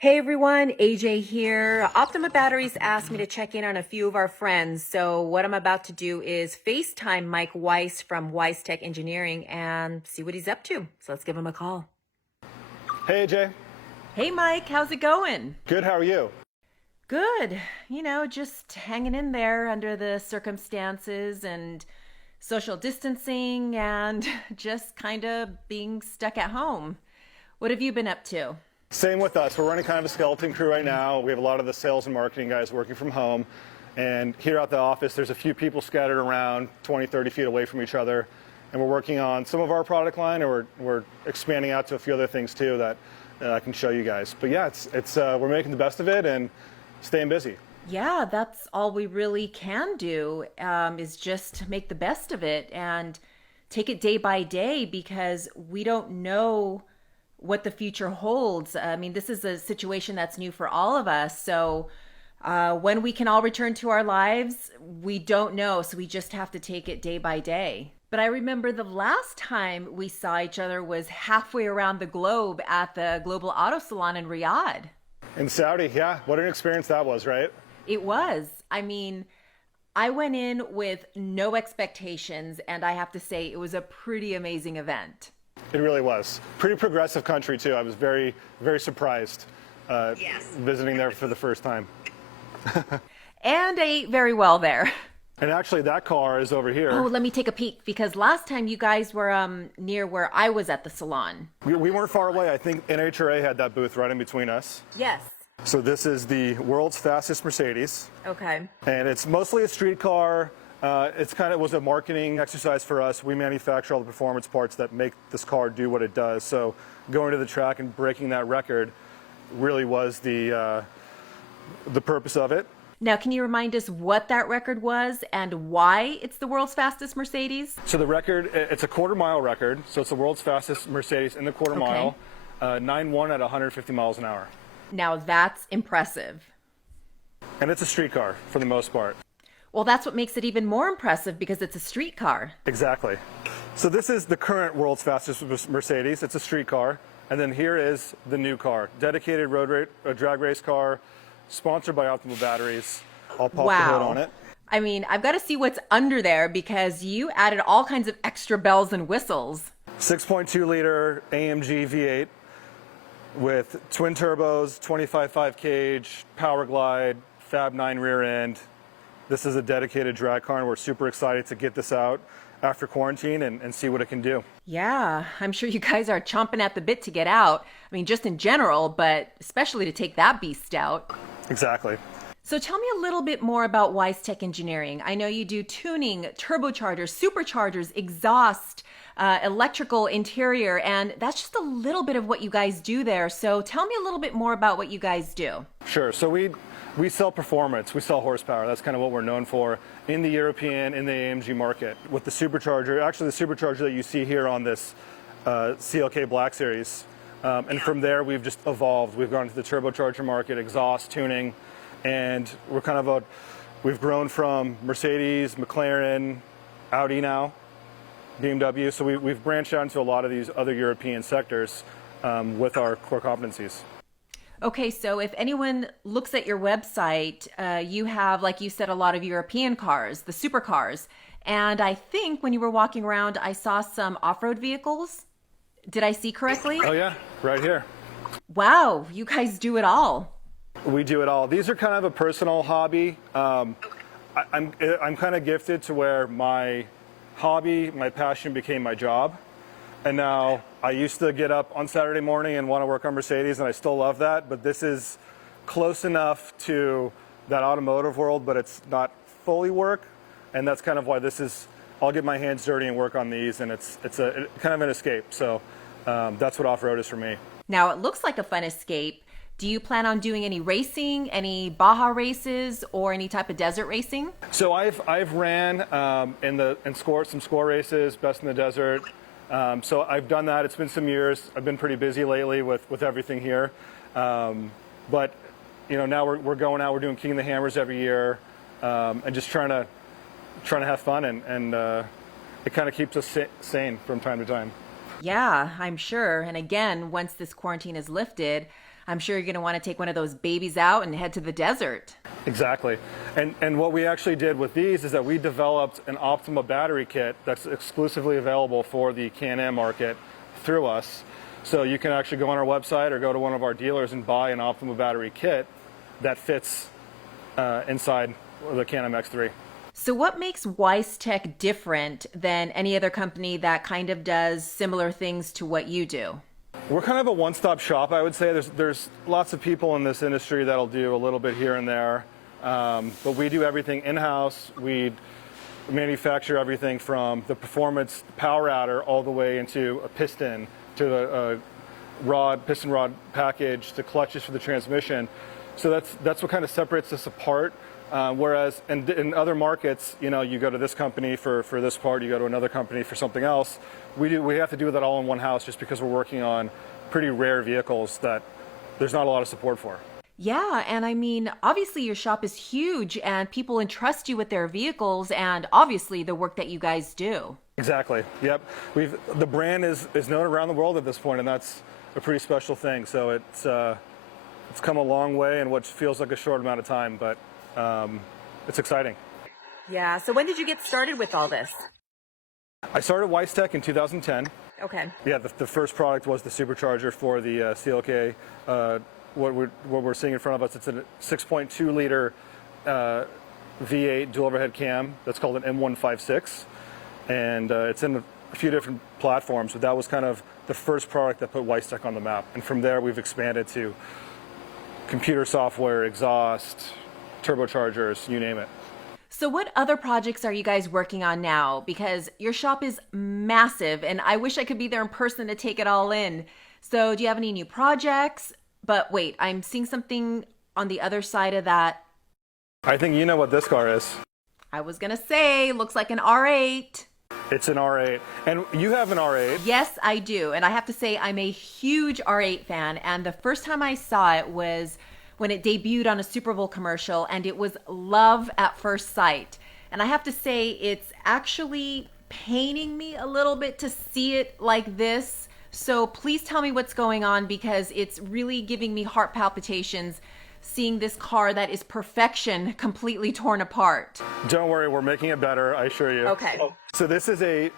Hey everyone, AJ here. Optima Batteries asked me to check in on a few of our friends. So what I'm about to do is FaceTime Mike Weiss from Weistec Engineering and see what he's up to. So let's give him a call. Hey AJ, Hey Mike, how's it going? good, how are you? Good. Just hanging in there under the circumstances and social distancing and just kind of being stuck at home. What have you been up to? Same with us. We're running kind of a skeleton crew right now. We have a lot of the sales and marketing guys working from home. And here at the office, there's a few people scattered around 20, 30 feet away from each other. And we're working on some of our product line, and we're expanding out to a few other things too that I can show you guys. But yeah, we're making the best of it and staying busy. Yeah, that's all we really can do, is just make the best of it and take it day by day because we don't know what the future holds. I mean, this is a situation that's new for all of us. So when we can all return to our lives, we don't know. So we just have to take it day by day. But I remember the last time we saw each other was halfway around the globe at the Global Auto Salon in Riyadh. In Saudi, yeah, what an experience that was, right? It was. I mean, I went in with no expectations, and I have to say it was a pretty amazing event. It really was. Pretty progressive country too. I was very, very surprised visiting there for the first time. And I ate very well there. And actually, that car is over here. Oh, let me take a peek because last time you guys were near where I was at the salon. We weren't far away. I think NHRA had that booth right in between us. Yes. So this is the world's fastest Mercedes, Okay. and it's mostly a street car. Was a marketing exercise for us. We manufacture all the performance parts that make this car do what it does. So going to the track and breaking that record really was the purpose of it. Now, can you remind us what that record was and why it's the world's fastest Mercedes? So the record, it's a quarter-mile record. So it's the world's fastest Mercedes in the quarter mile, 9.1 at 150 miles an hour. Now, that's impressive. And it's a street car for the most part. Well, that's what makes it even more impressive because it's a street car. Exactly. So this is the current world's fastest Mercedes. It's a street car. And then here is the new car, dedicated drag race car, sponsored by Optima Batteries. I'll pop the hood on it. I mean, I've got to see what's under there because you added all kinds of extra bells and whistles. 6.2 liter AMG V8 with twin turbos, 25.5 cage, power glide, Fab 9 rear end. This is a dedicated drag car, and we're super excited to get this out after quarantine and see what it can do. Yeah, I'm sure you guys are chomping at the bit to get out. I mean, just in general, but especially to take that beast out. Exactly. So tell me a little bit more about Weistec Engineering. I know you do tuning, turbochargers, superchargers, exhaust, electrical, interior, and that's just a little bit of what you guys do there. So tell me a little bit more about what you guys do. Sure. So we sell performance, we sell horsepower. That's kind of what we're known for in the European, in the AMG market. With the supercharger, actually the supercharger that you see here on this CLK Black Series. And from there, we've just evolved. We've gone to the turbocharger market, exhaust, tuning, and we've grown from Mercedes, McLaren, Audi now, BMW. So we've branched out into a lot of these other European sectors with our core competencies. Okay, so if anyone looks at your website, you have, like you said, a lot of European cars, the supercars. And I think when you were walking around, I saw some off-road vehicles. Did I see correctly? Oh yeah, right here. Wow, you guys do it all. We do it all. These are kind of a personal hobby. I'm kind of gifted to where my hobby, my passion became my job. And now I used to get up on Saturday morning and want to work on Mercedes, and I still love that. But this is close enough to that automotive world, but it's not fully work. And that's kind of why I'll get my hands dirty and work on these, and it's kind of an escape. So that's what off-road is for me. Now, it looks like a fun escape. Do you plan on doing any racing, any Baja races, or any type of desert racing? So I've ran and scored some score races, best in the desert. So I've done that. It's been some years. I've been pretty busy lately with everything here. But now we're going out. We're doing King of the Hammers every year, and just trying to have fun, and it kind of keeps us sane from time to time. Yeah, I'm sure. And again, once this quarantine is lifted, I'm sure you're going to want to take one of those babies out and head to the desert. Exactly. And what we actually did with these is that we developed an OPTIMA battery kit that's exclusively available for the Can-Am market through us. So you can actually go on our website or go to one of our dealers and buy an OPTIMA battery kit that fits inside the Can-Am X3. So what makes Weistec different than any other company that kind of does similar things to what you do? We're kind of a one-stop shop, I would say. There's lots of people in this industry that'll do a little bit here and there, but we do everything in-house. We manufacture everything from the performance power adder all the way into a piston to the piston rod package to clutches for the transmission. So that's what kind of separates us apart. Whereas in other markets, you know, you go to this company for this part, you go to another company for something else. We have to do that all in one house just because we're working on pretty rare vehicles that there's not a lot of support for. Yeah, and I mean, obviously your shop is huge and people entrust you with their vehicles and obviously the work that you guys do. Exactly. Yep. The brand is known around the world at this point, and that's a pretty special thing. So it's come a long way in what feels like a short amount of time, but it's exciting. Yeah, so when did you get started with all this? I started Weistec in 2010. Okay. Yeah, the first product was the supercharger for the CLK. What we're seeing in front of us, it's a 6.2 liter V8 dual overhead cam that's called an M156, and it's in a few different platforms, but that was kind of the first product that put Weistec on the map. And from there we've expanded to computer software, exhaust, turbochargers, you name it. So what other projects are you guys working on now? Because your shop is massive and I wish I could be there in person to take it all in. So do you have any new projects? But wait, I'm seeing something on the other side of that. I think you know what this car is. I was going to say, looks like an R8. It's an R8. And you have an R8. Yes, I do. And I have to say, I'm a huge R8 fan. And the first time I saw it was when it debuted on a Super Bowl commercial, and it was love at first sight. And I have to say, it's actually paining me a little bit to see it like this. So please tell me what's going on, because it's really giving me heart palpitations seeing this car that is perfection completely torn apart. Don't worry, we're making it better, I assure you. Okay. So this is a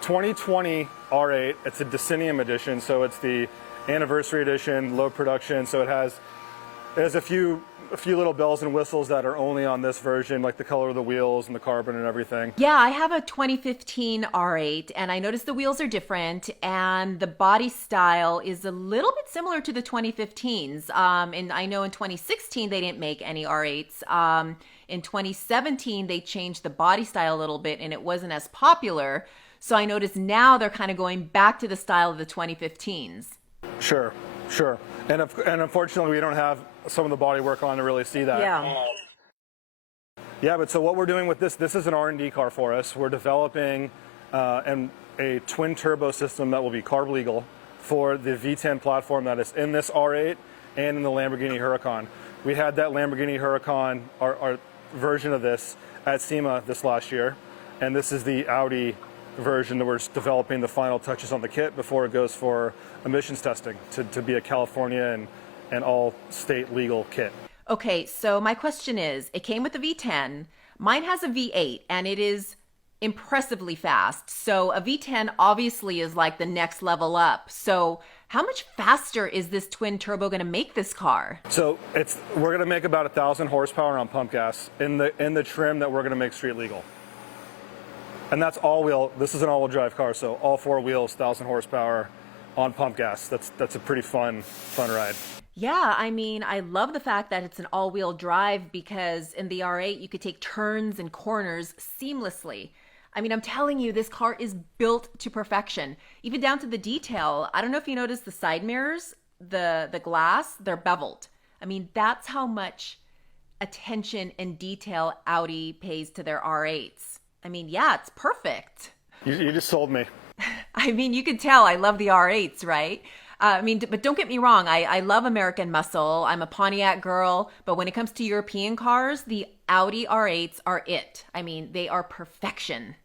2020 R8. It's a Decennium edition, so it's the anniversary edition, low production. So it has a few little bells and whistles that are only on this version, like the color of the wheels and the carbon and everything. Yeah, I have a 2015 R8 and I noticed the wheels are different and the body style is a little bit similar to the 2015s. And I know in 2016 they didn't make any R8s. In 2017 they changed the body style a little bit and it wasn't as popular. So I noticed now they're kind of going back to the style of the 2015s. Sure. And unfortunately we don't have some of the body work on to really see that. Yeah, but so what we're doing with this is an R&D car for us. We're developing a twin turbo system that will be carb legal for the V10 platform that is in this R8 and in the Lamborghini Huracan. We had that Lamborghini Huracan, our version of this, at SEMA this last year, and this is the Audi version that we're developing the final touches on the kit before it goes for emissions testing to be a California and all state legal kit. Okay, so my question is, it came with the V10. Mine has a V8 and it is impressively fast. So a V10 obviously is like the next level up. So how much faster is this twin turbo going to make this car? So we're going to make about 1,000 horsepower on pump gas in the trim that we're going to make street legal. And that's all-wheel. This is an all-wheel drive car, so all four wheels, 1,000 horsepower on pump gas. That's a pretty fun ride. Yeah, I mean, I love the fact that it's an all-wheel drive because in the R8 you could take turns and corners seamlessly. I mean, I'm telling you, this car is built to perfection, even down to the detail. I don't know if you noticed the side mirrors, the glass, they're beveled. I mean, that's how much attention and detail Audi pays to their R8s. I mean, yeah, it's perfect. You just sold me. I mean, you can tell I love the R8s, right? But don't get me wrong. I love American muscle. I'm a Pontiac girl. But when it comes to European cars, the Audi R8s are it. I mean, they are perfection.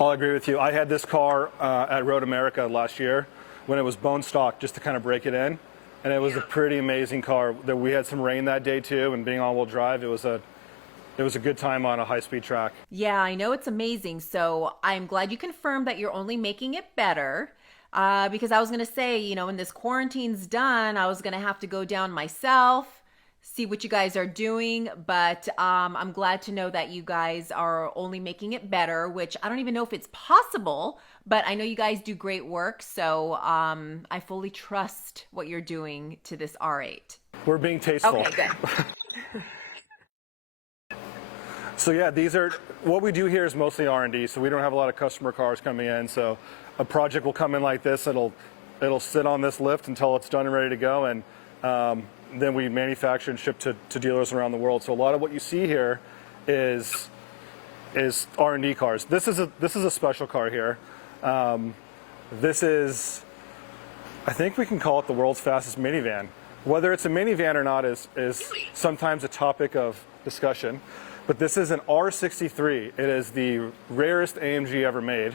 I'll agree with you. I had this car at Road America last year when it was bone stock, just to kind of break it in. and it was a pretty amazing car. That we had some rain that day too, and being all-wheel drive, it was a good time on a high-speed track. Yeah, I know it's amazing. So I'm glad you confirmed that you're only making it better. Because I was going to say, when this quarantine's done, I was going to have to go down myself, see what you guys are doing. But I'm glad to know that you guys are only making it better, which I don't even know if it's possible, but I know you guys do great work. So I fully trust what you're doing to this R8. We're being tasteful. Okay, good. So yeah, what we do here is mostly R&D. So we don't have a lot of customer cars coming in. So a project will come in like this. It'll sit on this lift until it's done and ready to go, and then we manufacture and ship to dealers around the world. So a lot of what you see here is R&D cars. This is a special car here. This is, I think we can call it the world's fastest minivan. Whether it's a minivan or not is sometimes a topic of discussion. But this is an R63. It is the rarest AMG ever made.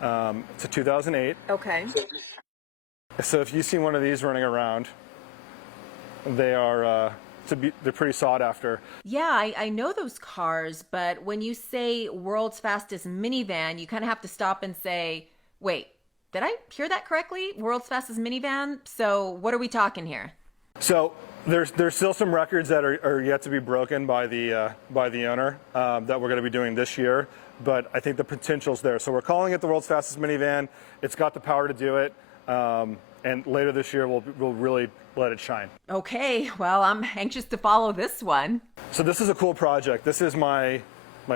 It's a 2008. Okay. So if you see one of these running around, they're pretty sought after. Yeah, I know those cars, but when you say world's fastest minivan, you kind of have to stop and say, wait, did I hear that correctly? World's fastest minivan? So what are we talking here? So there's still some records that are yet to be broken by the owner that we're going to be doing this year, but I think the potential's there. So we're calling it the world's fastest minivan. It's got the power to do it, and later this year we'll really let it shine. Okay, well, I'm anxious to follow this one. So this is a cool project. This is my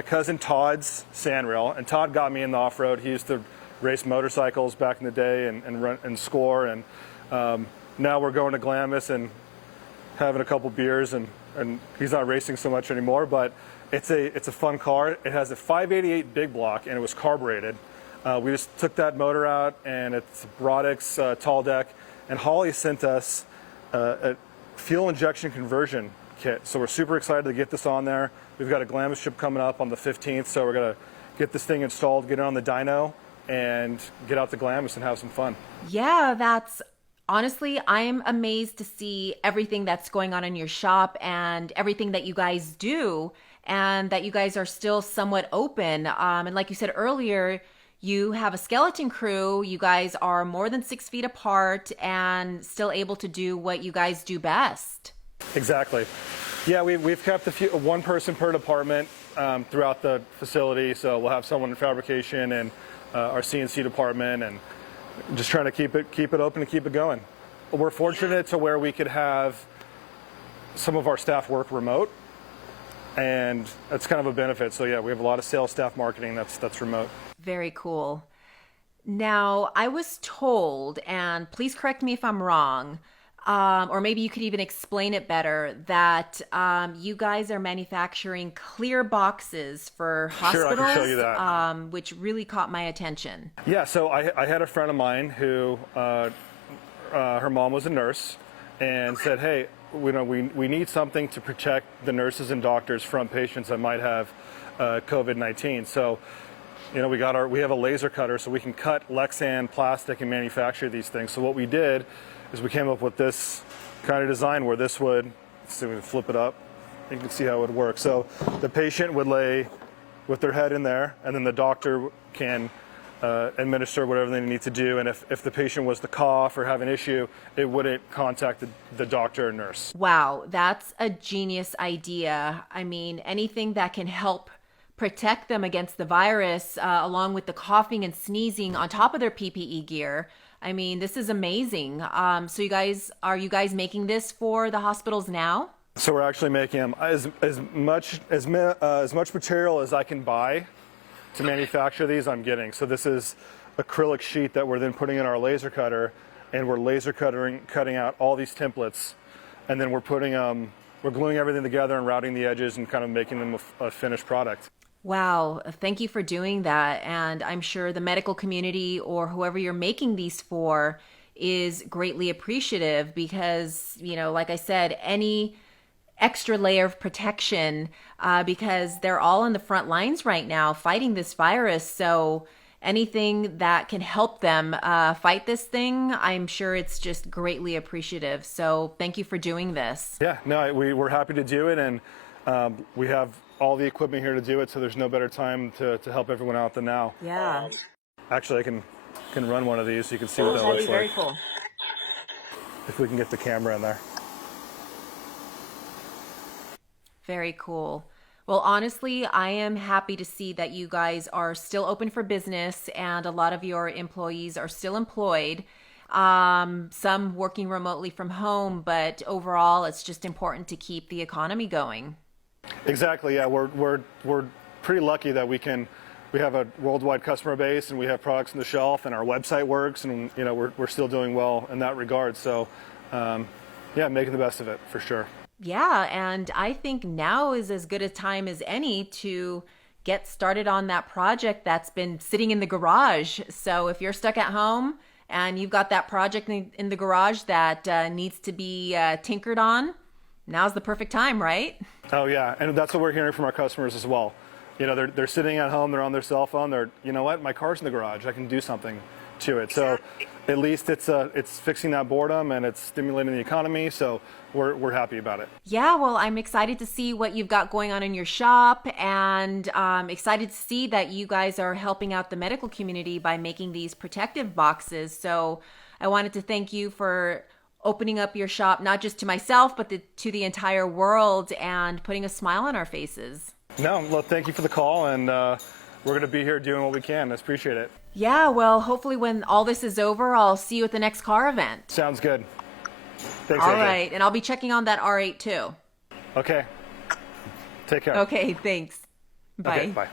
cousin Todd's Sandrail, and Todd got me in the off-road. He used to race motorcycles back in the day and run and score, and now we're going to Glamis and having a couple beers, and he's not racing so much anymore, but it's a fun car. It has a 588 big block, and it was carbureted. We just took that motor out, and it's Brodix tall deck, and Holly sent us a fuel injection conversion kit. So we're super excited to get this on there. We've got a Glamis trip coming up on the 15th, so we're gonna get this thing installed, get it on the dyno, and get out to Glamis and have some fun. Yeah, honestly, I am amazed to see everything that's going on in your shop and everything that you guys do, and that you guys are still somewhat open. And like you said earlier, you have a skeleton crew. You guys are more than 6 feet apart and still able to do what you guys do best. Exactly. Yeah, we've kept one person per department throughout the facility. So we'll have someone in fabrication and our CNC department, and just trying to keep it open and keep it going. We're fortunate to where we could have some of our staff work remote, and that's kind of a benefit. So yeah, we have a lot of sales staff, marketing that's remote. Very cool. Now, I was told, and please correct me if I'm wrong, or maybe you could even explain it better, that you guys are manufacturing clear boxes for hospitals. Sure, I can show you that. Which really caught my attention. Yeah, so I had a friend of mine who, her mom was a nurse, and said, hey, we need something to protect the nurses and doctors from patients that might have COVID-19. So, we have a laser cutter, so we can cut Lexan plastic and manufacture these things. So what we did is we came up with this kind of design where this would, let's see if we can flip it up, you can see how it would work. So the patient would lay with their head in there, and then the doctor can administer whatever they need to do. And if the patient was to cough or have an issue, it wouldn't contact the doctor or nurse. Wow, that's a genius idea. I mean, anything that can help protect them against the virus, along with the coughing and sneezing on top of their PPE gear. I mean, this is amazing. So are you guys making this for the hospitals now? So we're actually making them as much material as I can buy to manufacture these. I'm getting. So this is acrylic sheet that we're then putting in our laser cutter, and we're laser cutting out all these templates, and then we're gluing everything together and routing the edges and kind of making them a finished product. Wow, thank you for doing that. And I'm sure the medical community or whoever you're making these for is greatly appreciative because, like I said, any extra layer of protection, because they're all on the front lines right now fighting this virus. So anything that can help them fight this thing, I'm sure it's just greatly appreciative. So thank you for doing this. Yeah, no, we're happy to do it, and we have all the equipment here to do it, so there's no better time to help everyone out than now. Yeah. Actually, I can run one of these so you can see what that looks like. Very cool. If we can get the camera in there. Very cool. Well, honestly, I am happy to see that you guys are still open for business and a lot of your employees are still employed. Some working remotely from home, but overall, it's just important to keep the economy going. Exactly. Yeah, we're pretty lucky that we have a worldwide customer base and we have products on the shelf and our website works, and we're still doing well in that regard. So, yeah, making the best of it for sure. Yeah, and I think now is as good a time as any to get started on that project that's been sitting in the garage. So if you're stuck at home and you've got that project in the garage that needs to be tinkered on, now's the perfect time, right? Oh yeah, and that's what we're hearing from our customers as well. They're sitting at home, they're on their cell phone, they're, you know what, my car's in the garage, I can do something to it. So at least it's fixing that boredom and it's stimulating the economy, so we're happy about it. Yeah, well, I'm excited to see what you've got going on in your shop, and excited to see that you guys are helping out the medical community by making these protective boxes. So I wanted to thank you for opening up your shop, not just to myself, but to the entire world, and putting a smile on our faces. No, well, thank you for the call, and we're going to be here doing what we can. I appreciate it. Yeah, well, hopefully when all this is over, I'll see you at the next car event. Sounds good. Thanks, all AJ. right, and I'll be checking on that R8 too. Okay. Take care. Okay, thanks. Bye. Okay, bye.